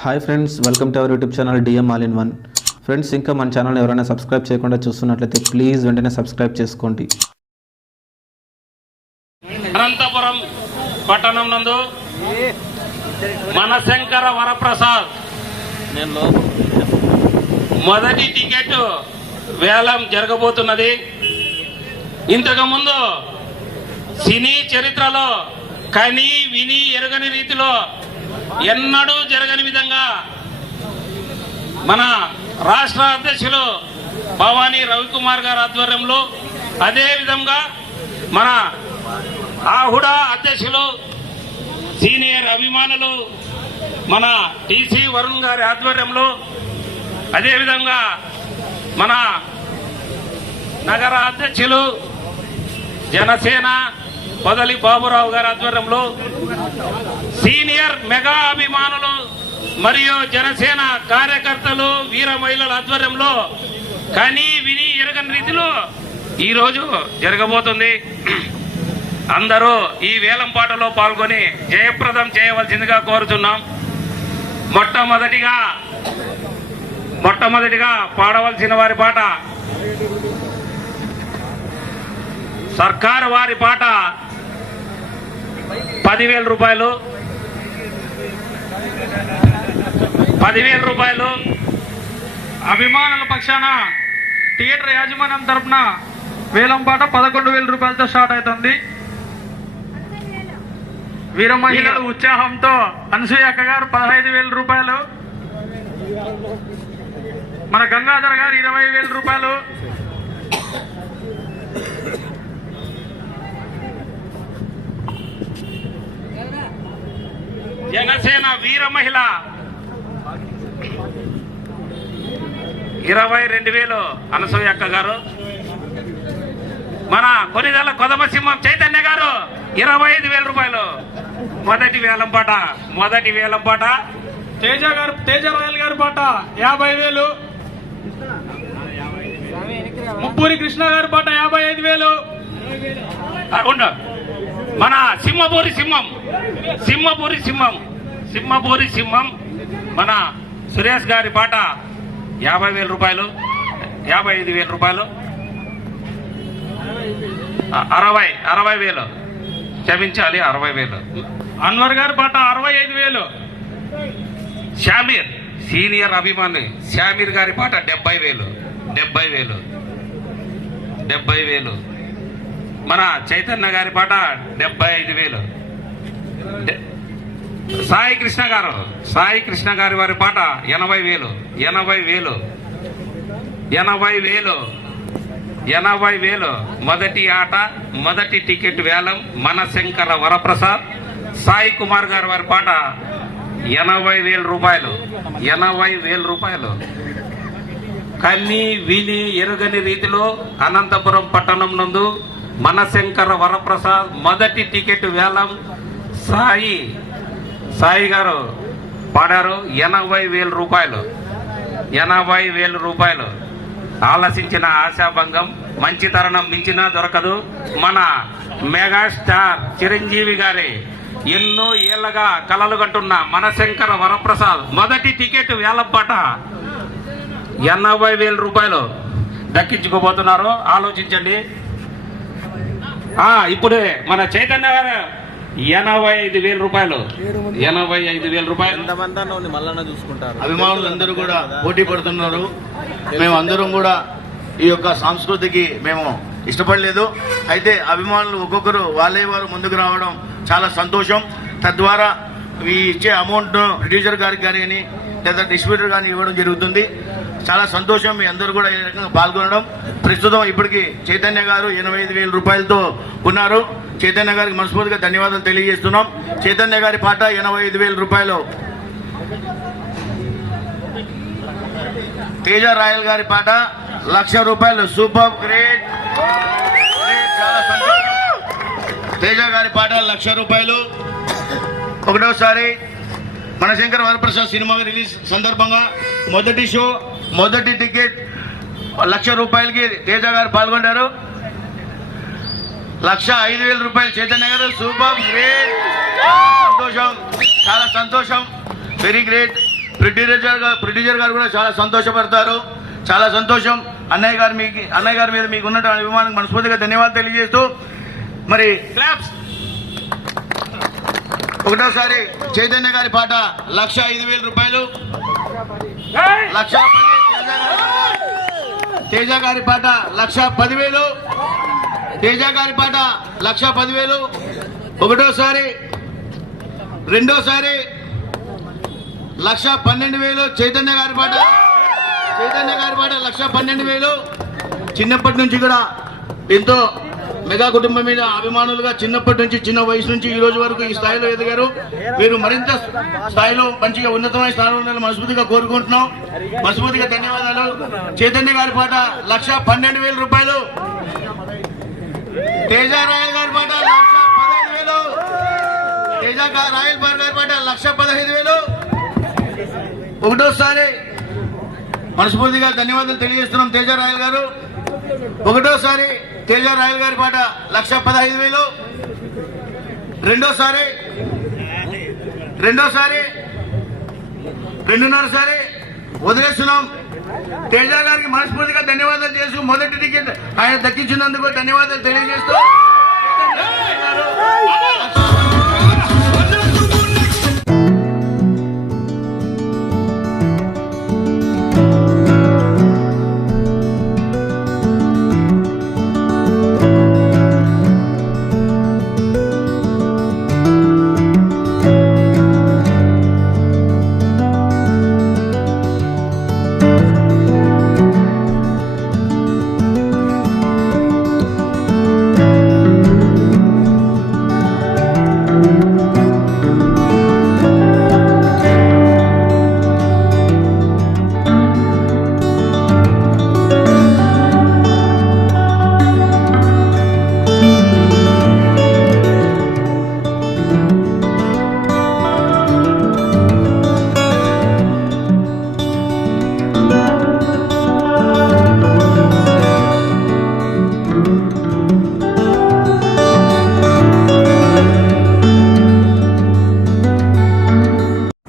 Hi friends, welcome to our YouTube channel DM all in one. Friends, ఇంకా మన channel ఎవరైనా subscribe చేయకుండా చూస్తున్నట్లయితే ప్లీజ్ వెంటనే సబ్స్క్రైబ్ చేసుకోండి. అనంతపురం పట్టణం నందు మనశంకర వరప్రసాద్ మొదటి టికెట్ వేలం జరగబోతున్నది. ఇంతకు ముందు సినీ చరిత్రలో కని విని ఎరగని రీతిలో ఎన్నడూ జరగని విధంగా మన రాష్ట్ర అధ్యక్షులు భవానీ రవికుమార్ గారి ఆధ్వర్యంలో, అదే విధంగా మన ఆహుడా అధ్యక్షులు సీనియర్ అభిమానులు మన టీసీ వరుణ్ గారి ఆధ్వర్యంలో, అదేవిధంగా మన నగర అధ్యక్షులు జనసేన పొదలి బాబురావు గారి ఆధ్వర్యంలో, సీనియర్ మెగా అభిమానులు మరియు జనసేన కార్యకర్తలు వీర మహిళల ఆధ్వర్యంలో కని విని ఎరగని రీతిలో ఈరోజు జరగబోతుంది. అందరూ ఈ వేలం పాటలో పాల్గొని జయప్రదం చేయవలసిందిగా కోరుతున్నాం. మొట్టమొదటిగా పాడవలసిన వారి పాట సర్కారు వారి పాట 10,000 రూపాయలు. 10,000 రూపాయలు. అభిమానుల పక్షాన థియేటర్ యాజమాన్యం తరఫున వేలం పాట 11,000 రూపాయలతో స్టార్ట్ అవుతుంది. వీర మహిళల ఉత్సాహంతో అనసూయ అక్క గారు 15,000 రూపాయలు, మన గంగాధర్ గారు 20,000 రూపాయలు, జనసేన వీర మహిళ 22,000 అనసూయ అక్క గారు, మన కొనిదల కొదమసింహం చైతన్య గారు 25,000 రూపాయలు. మొదటి వేలం పాట తేజ రాయల్ గారి పాట 50,000, ముప్పూరి కృష్ణ గారి పాట 55,000, మన సింహపూరి సింహం మన సురేష్ గారి పాట 50,000 రూపాయలు. 55,000 రూపాయలు. 60,000 క్షమించాలి, 60,000. అన్వర్ గారి పాట 65,000. షామీర్ సీనియర్ అభిమాని షామీర్ గారి పాట 70,000. మన చైతన్య గారి పాట 75,000. సాయి కృష్ణ గారి వారి పాట 80,000. మొదటి టికెట్ వేలం మనశంకర వరప్రసాద్ సాయి కుమార్ గారి వారి పాట 80,000 రూపాయలు. 80,000 రూపాయలు. కన్ని విని ఎరుగని రీతిలో అనంతపురం పట్టణం నందు మనశంకర వరప్రసాద్ మొదటి టికెట్ వేలం సాయి గారు పాడారు. 80,000 రూపాయలు. 80,000 రూపాయలు. ఆలసించిన ఆశాభంగం. మంచి తరుణం మించినా దొరకదు. మన మెగాస్టార్ చిరంజీవి గారి ఎన్నో ఏళ్లగా కలలు కంటున్న మనశంకర వరప్రసాద్ మొదటి టికెట్ వేలం పాట 80,000 రూపాయలు దక్కించుకోబోతున్నారు. ఆలోచించండి. ఇప్పుడే మన చైతన్య గారు 85,000 రూపాయలు. 85,000 రూపాయలు. అభిమానులందరూ కూడా పోటీ పడుతున్నారు. మేమందరం కూడా ఈ యొక్క సంస్కృతికి మేము ఇష్టపడలేదు. అయితే అభిమానులు ఒక్కొక్కరు వారు ముందుకు రావడం చాలా సంతోషం. తద్వారా ఈ ఇచ్చే అమౌంట్ ప్రొడ్యూసర్ గారికి కానీ లేదా డిస్ట్రిబ్యూటర్ కానీ ఇవ్వడం జరుగుతుంది. చాలా సంతోషం మీ అందరూ కూడా ఈ రకంగా పాల్గొనడం. ప్రస్తుతం ఇప్పటికి చైతన్య గారు 85,000 రూపాయలతో ఉన్నారు. చైతన్య గారికి మనస్ఫూర్తిగా ధన్యవాదాలు తెలియజేస్తున్నాం. చైతన్య గారి పాట 85,000 రూపాయలు. తేజ రాయల్ గారి పాట 1,00,000 రూపాయలు. Super, great. చాలా సంతోషం. తేజ గారి పాట 1,00,000 రూపాయలు. ఒకటోసారి మనశంకర వరప్రసాద్ సినిమా రిలీజ్ సందర్భంగా మొదటి టికెట్ 1,00,000 రూపాయలకి తేజ గారు పాల్గొన్నారు. 1,05,000 రూపాయలు చైతన్య గారు. Super, great. సంతోషం, చాలా సంతోషం. Very great. ప్రొడ్యూసర్ గారు కూడా చాలా సంతోషపడతారు. చాలా సంతోషం. అన్నయ్య గారి మీద మీకు ఉన్న అభిమానం మనస్ఫూర్తిగా ధన్యవాదాలు తెలియజేస్తూ మరి క్లాప్స్. ఒకటోసారి చైతన్య గారి పాట 1,05,000 రూపాయలు. 1,10,000 తేజ గారి పాట 1,10,000. తేజ గారి పాట 1,10,000. ఒకటోసారి రెండోసారి 1,12,000 చైతన్య గారి పాట 1,12,000. చిన్నప్పటి నుంచి కూడా ఎంతో మెగా కుటుంబం మీద అభిమానులుగా చిన్నప్పటి నుంచి చిన్న వయసు నుంచి ఈ రోజు వరకు ఈ స్థాయిలో ఎదిగారు. వీరు మరింత స్థాయిలో మంచిగా ఉన్నతమైన స్థానంలో ఉండాలని మనస్ఫూర్తిగా కోరుకుంటున్నాం. మనస్ఫూర్తిగా ధన్యవాదాలు. చైతన్య గారి పాట 1,12,000 రూపాయలు. తేజ రాయల్ గారి పాట 1,15,000. తేజ రాయల్ గారి పాట 1,15,000. ఒకటోసారి మనస్ఫూర్తిగా ధన్యవాదాలు తెలియజేస్తున్నాం తేజ రాయల్ గారు. ఒకటోసారి తేజ రాయల్ గారి పాట 1,15,000. రెండోసారి 2.5 వదిలేస్తున్నాం. తేజ గారికి మనస్ఫూర్తిగా ధన్యవాదాలు చేస్తూ మొదటి టికెట్ ఆయన దక్కించినందుకు ధన్యవాదాలు తెలియజేస్తూ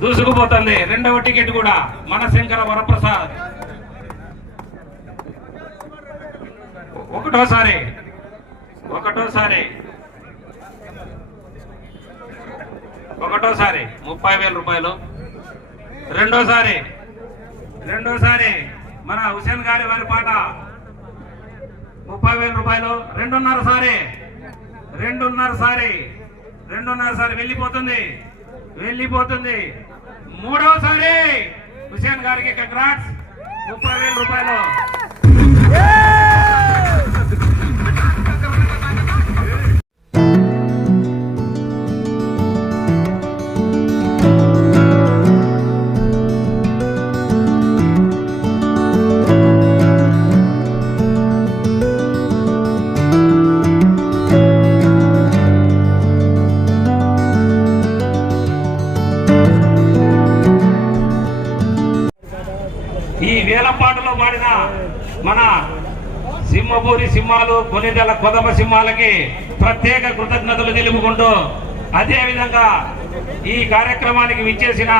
దూసుకుపోతుంది. రెండవ టికెట్ కూడా మనశంకర వరప్రసాద్. ఒకటోసారి 30,000 రూపాయలు. రెండోసారి మన హుసేన్ గారి వారి పాట 30,000 రూపాయలు. రెండున్నరసారి వెళ్ళిపోతుంది. మూడవసారి హుసేన్ గారికి కంగ్రాట్స్ 30,000 రూపాయలు. ఈ వేలంపాటలో పాడిన మన సింహపూరి సింహాలు కొనిదెల కొదమ సింహాలకి ప్రత్యేక కృతజ్ఞతలు తెలుపుకుంటూ అదేవిధంగా ఈ కార్యక్రమానికి విచ్చేసిన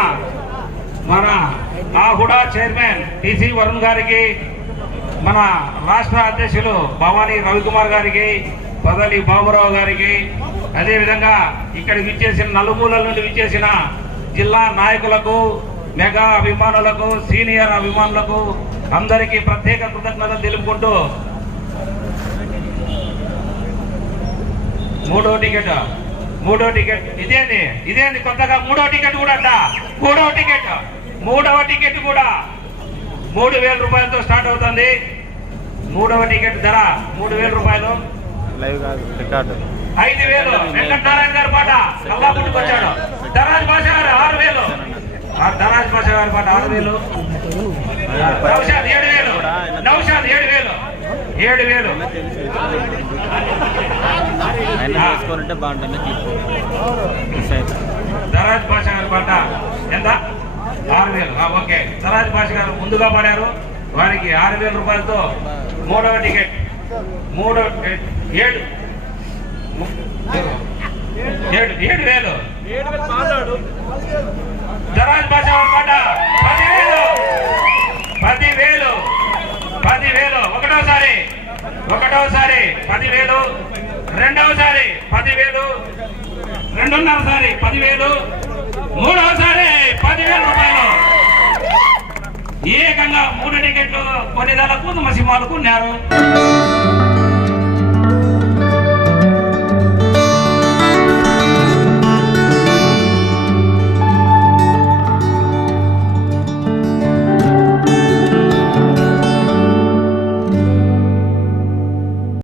మన ఆహుడా చైర్మన్ టిసి వరుణ్ గారికి, మన రాష్ట్ర అధ్యక్షులు భవానీ రవికుమార్ గారికి, పదలి బాబురావు గారికి, అదేవిధంగా ఇక్కడికి విచ్చేసిన నలుమూలల నుండి విచ్చేసిన జిల్లా నాయకులకు, మెగా అభిమానులకు, సీనియర్ అభిమానులకు అందరికీ ప్రత్యేక కృతజ్ఞతలు తెలుపుకుంటూ మూడో టికెట్ ఇదేంది కొత్తగా మూడవ టికెట్ కూడా 3,000 రూపాయలతో స్టార్ట్ అవుతుంది. మూడవ టికెట్ ధర 3,000 రూపాయలు. 5,000 వెంకటనారాయణ గారి పాట కల్లా పుట్టుకొచ్చాడు. ధరాజ్ భాష గారు 6,000. ధరాజ్ భాష గారి పాట 6,000. నౌషాద్ 7,000. 7,000. ధరాజ్ భాష గారి పాట ఎంత? 6,000. ఓకే, ధరాజ్ భాష గారు ముందుగా పడారు. వారికి 6,000 రూపాయలతో మూడవ టికెట్ 7,000. ధరాజ్ భాష గారి పాట 10,000 ఒకటోసారి 10,000 రెండవసారి 10,000 రెండున్నరసారి 10,000 మూడవసారి 10,000 రూపాయలు. ఏకంగా 3 టికెట్లు కొన్ని నెలలకు సింహాలు కొన్నారు.